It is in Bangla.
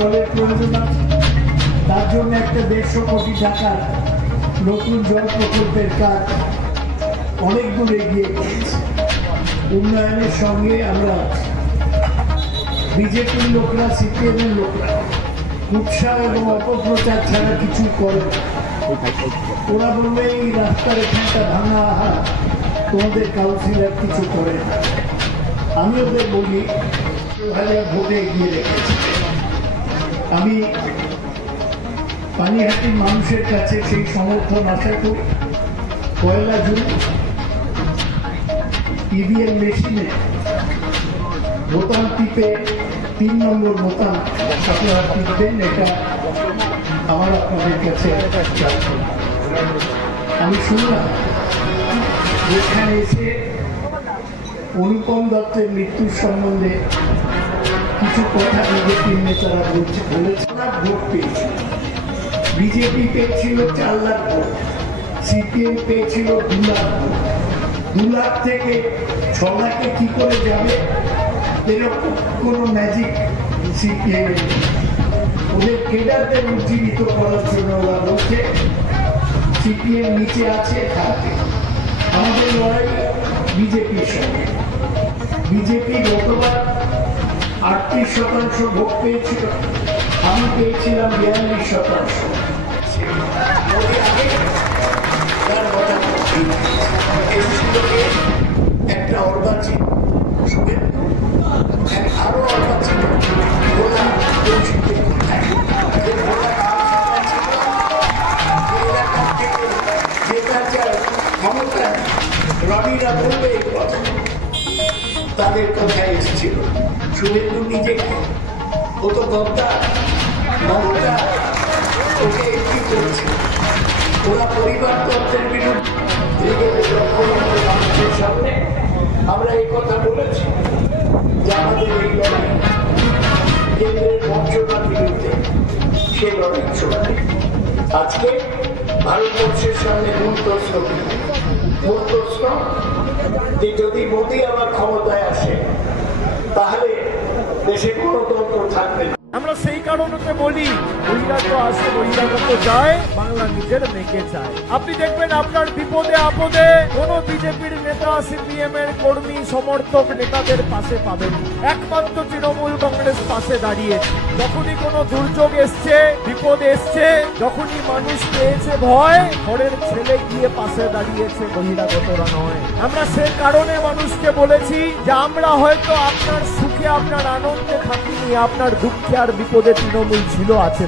জলের প্রয়োজন আছে, তার জন্য একটা 150 কোটি টাকার নতুন জল প্রকল্পের কাজ অনেক দূর এগিয়ে গেছে। উন্নয়নের সঙ্গে আমরা বিজেপির লোকরা, সিপিএমের লোকরা উৎসাহ এবং অপপ্রচার ছাড়া কিছু করে। ওরা বলবে এই রাস্তার এখানটা ভাঙা, তোমাদের কাউন্সিলর কিছু করে না। আমি ওদের বলি 2000 ভোটে এগিয়ে রেখেছি। আমি পানিহাটির মানুষের কাছে সেই সমর্থন আশা করি। 1 জুন ইভিএম মেশিনে বোতাম টিপে 3 নম্বর বোতাম আপনারা টিপবেন, এটা আমার আপনাদের কাছে। আমি শুনলাম যেখানে এসে অনুপম দত্তের মৃত্যুর সম্বন্ধে কিছু কথা বিজেপির নেতারা বলেছে। ভোট পেয়েছিল বিজেপি, পেয়েছিল 4 লাখ ভোট, সিপিএম পেয়েছিল 2 লাখ ভোট। 2 লাখ থেকে 6 লাখে কি করে যাবে এরকম কোনো ম্যাজিক সিপিএম ওদের কেডারদের উজ্জীবিত করার জন্য ওরা বলছে সিপিএম নিচে আছে, থাকবে। আমাদের লড়াই বিজেপির সঙ্গে। বিজেপি গতবার 38% ভোট পেয়েছিল, আমি পেয়েছিলাম 42%। একটা অর্বাচীন শুভেন্দু, আরো অর্বাচীন ক্ষমতায় রবিরা বলবে এই কথা, তাদের কথায় এসেছিল। শুভেন্দু নিজেকে, ও তো গদ্দার, মমতা ওকে একটি করেছে। ওরা পরিবারতন্ত্রের বিরুদ্ধে মানুষের সামনে আমরা এই কথা বলেছি যে আমাদের এই লড়াই কেন্দ্রের বঞ্চনার বিরুদ্ধে, সে লড়াই চলবে। আজকে ভারতবর্ষের সামনে মূল প্রশ্ন যে যদি মোদী আবার ক্ষমতায় আসে তাহলে দেশে গণতন্ত্র থাকবে না। আমরা সেই কারণে বলি বহিরাগত আসে বহিরাগত যায়, বাংলা নিজের মেকে চায়। আপনি দেখবেন আপনার বিপদে আপদে কোন বিজেপির নেতা, সিপিএম এর কর্মী, সমর্থক নেতাদের পাশে পাবেন, একমাত্র তৃণমূল কংগ্রেস পাশে দাঁড়িয়েছে। যখনই কোনো দুর্যোগ এসছে, বিপদ এসছে, যখনই মানুষ পেয়েছে ভয়, ঘরের ছেলে গিয়ে পাশে দাঁড়িয়েছে, বহিরাগতরা নয়। আমরা সেই কারণে মানুষকে বলেছি যে আমরা হয়তো আপনার সুখে, আপনার আনন্দে থাকিনি, আপনার দুঃখে আর বিপদে তৃণমূল ছিল, আছে।